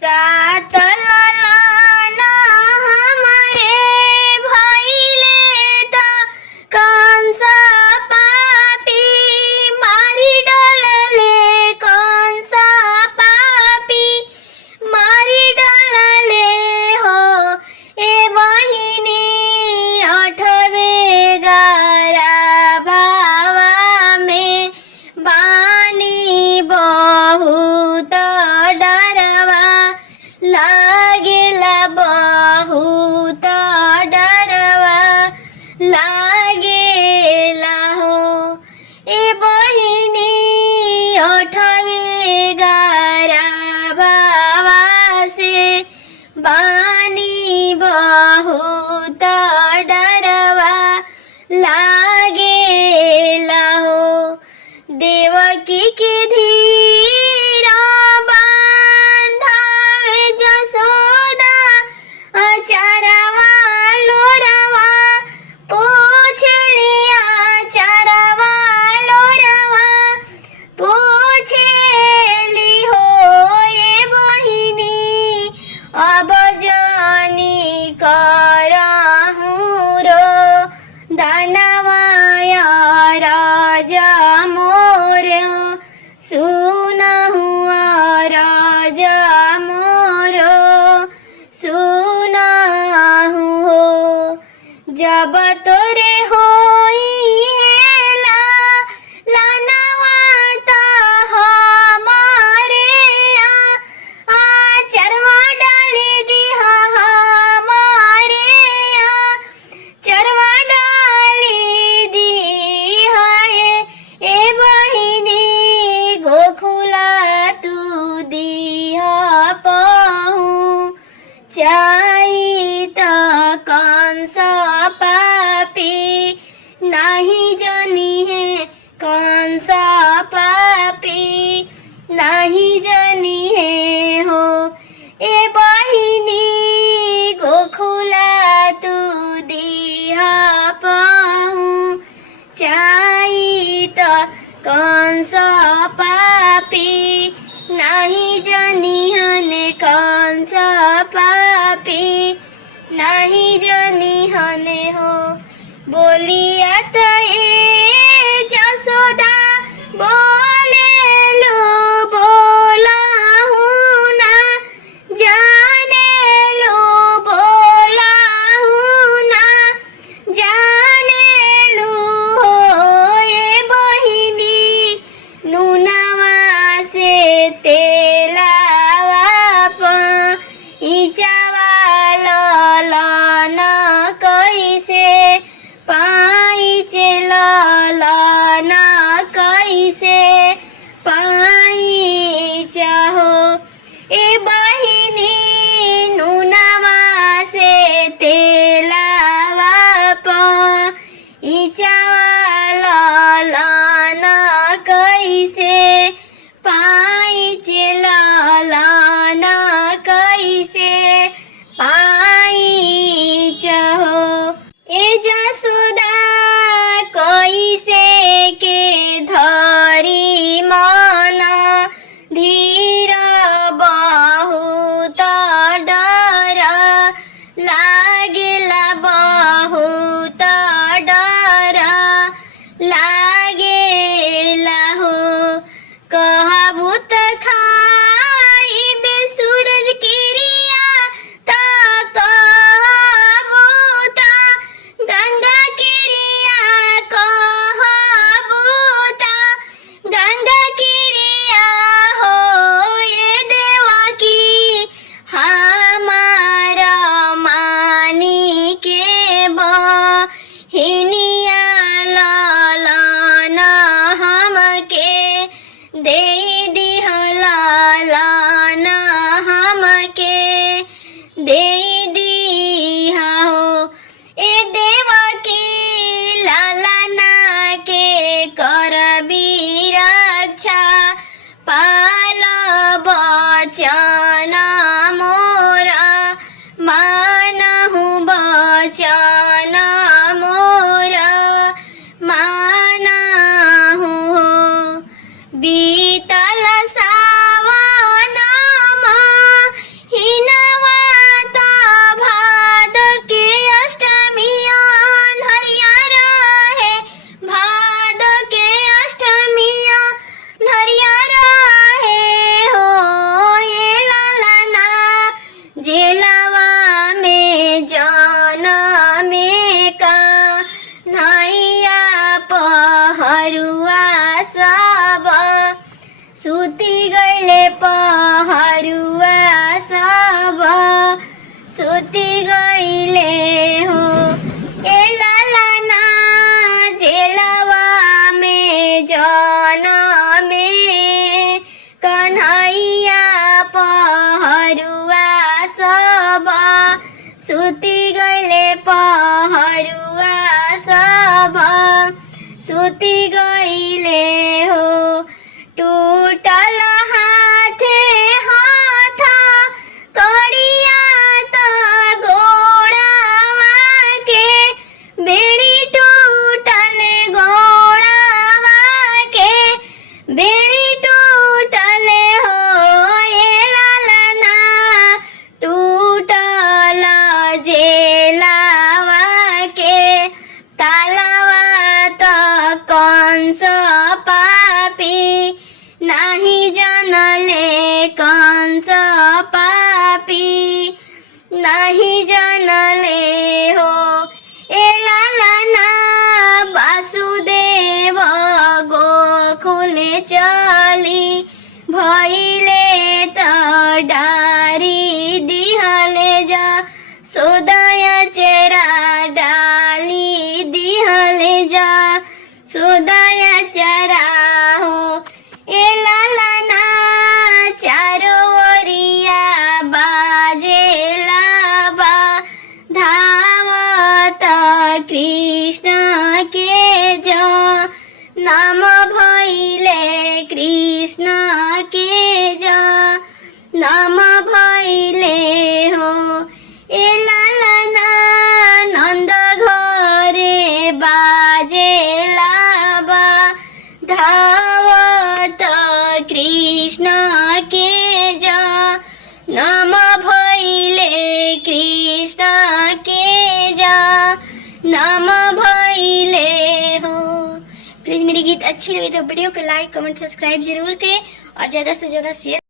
सात ललाना हमारे भइले त कंसा पापी मारी डालले कंसा पापी मारी डालले हो ए बहिनी अठवे गारा भावा में बानी बहुत डरवा लागेला बहुत डरवा लागेला हो ए बहिनी अठवे गारा भावा से बानी बहुत डरवा लागेला हो देवकी के धीरा बांधावे जसोदा अचारवा लोरवा पोछड़िया चारवा लोरवा पोछेली हो ये बहिनी अब जानी करहूँ रो दानवाया राजा मोर सुनहुआ राजा मोर सुनहु हो जब तोरे होई हेला लानवा त हमारे चरवा डाली दिहा हमारे चरवा डाली दी हाय ए बहिनी गोखुला तू दिहा पाहू चाही त कंस पापी नहीं जानी है कंस पापी नहीं जानी है हो ए बहिनी गोखुला तू दिहा पाहू चाही त कंस पापी नहीं जानी हने कंस पापी नहीं जानी हने हो बोलिया त ए जसोदा बोले लो बोला हूँ ना जाने लो बोला हूँ ना जाने लो हो ये बहिनी नूनवा से तेलावा इचावा ललन कैसे पाइचे ललन कैसे सुती गईले हो ए लाला ना जेलवा में जनमे कन्हैया पहरुआ सब सुती गईले पहरुआ सब सुती गईले हो टूटल हाथे हाथ कड़िया त गोड़ावा के बेड़ी टूटले गोड़ावा के बेड़ी टूटले हो ए लालना टूटल जेलावा के तालावा त कंस पापी नाही जनले कंस पापी नाही जनले हो ए लालना वासुदेव गोकुले चली भइले त डारी दिहले जा सोदय चेरा डाली दिहले जा सोदय चरा हो ए लालना चारो ओरिया बाजेला बा धावत कृष्ण के जो नाम भइले कृष्ण के जो नाम भइले हो ए लालना नंद घरे बाजेला बा धावत कृष्ण के जा नाम भइले कृष्ण के जा नाम भइले हो। प्लीज़ मेरी गीत अच्छी लगी तो वीडियो को लाइक कमेंट सब्सक्राइब जरूर करें और ज़्यादा से ज़्यादा शेयर